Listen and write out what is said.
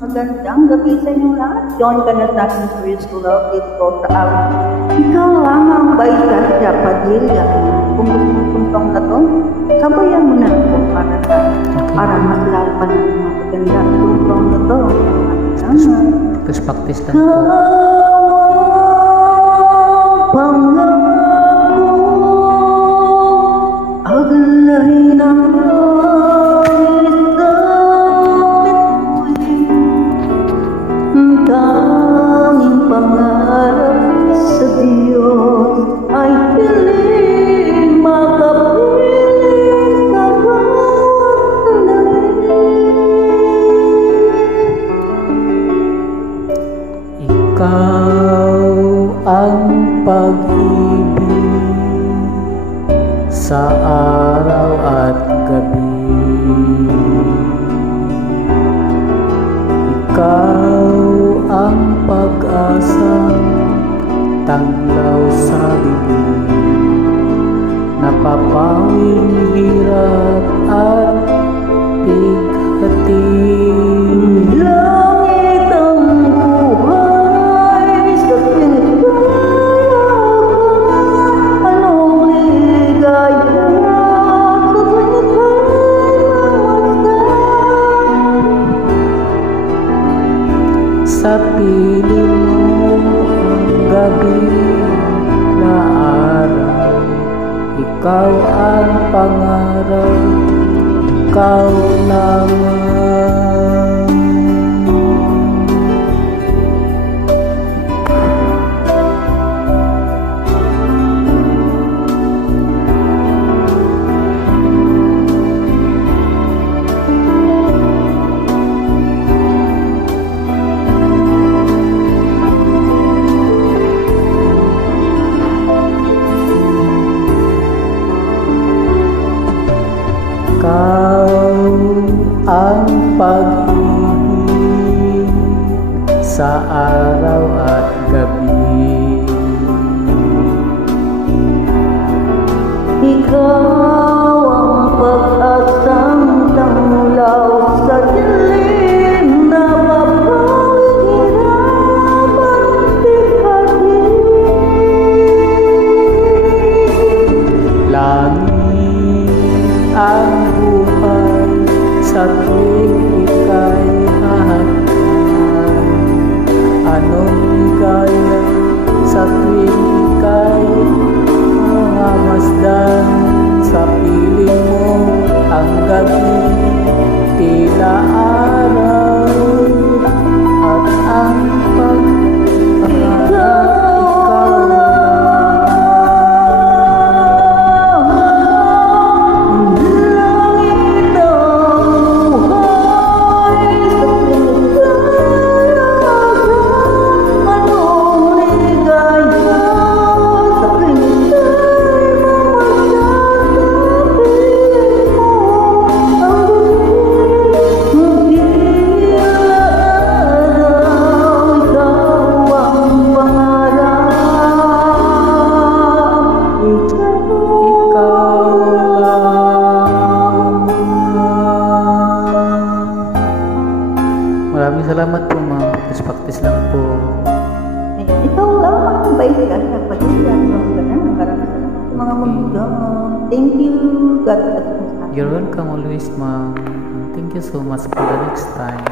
Magandang gabi sa inyo lahat. Join ka na sa aking Praise to Love dito sa awit. Ikaw lamang ba Iglesia Padilla? Kung gusto mo puntong na to, sabayan mo na ako para mas lalo pa ng mga maganda puntong na to. Practice lang po. Pangako, aglay ng tanging pangarap sa Diyos ay piling makapiling sa bawat sandali. Ikaw ang pag-ibig sa araw at gabi. Ikaw ang pag-asang tanglaw sa bibig, napapawing hirap at bighati. Langit ang buhay sa pinagkayaan, anong ligaya sa pinagkayaan. Sa piling mo ang gabi na araw, ikaw ang pangarap, ikaw lamang. Ikaw ang pag-ibig sa araw at gabi. Ikaw ang pag-asang tanglaw sa dilim, napapawing hirap at bighati. Langit ang buhay sa tuwing ika'y hahagkan, anong ligaya sa tuwing ika'y mamamasdan. Sa piling mo ang gabi tila araw, at ang pagpangarap Maraming salamat po, ma'am. Practice lang po. Ikaw lamang ba Iglesia Padilla? Maraming salamat sa mga magdudong. Thank you. God bless you. You're welcome always, ma'am. Thank you so much for the next time.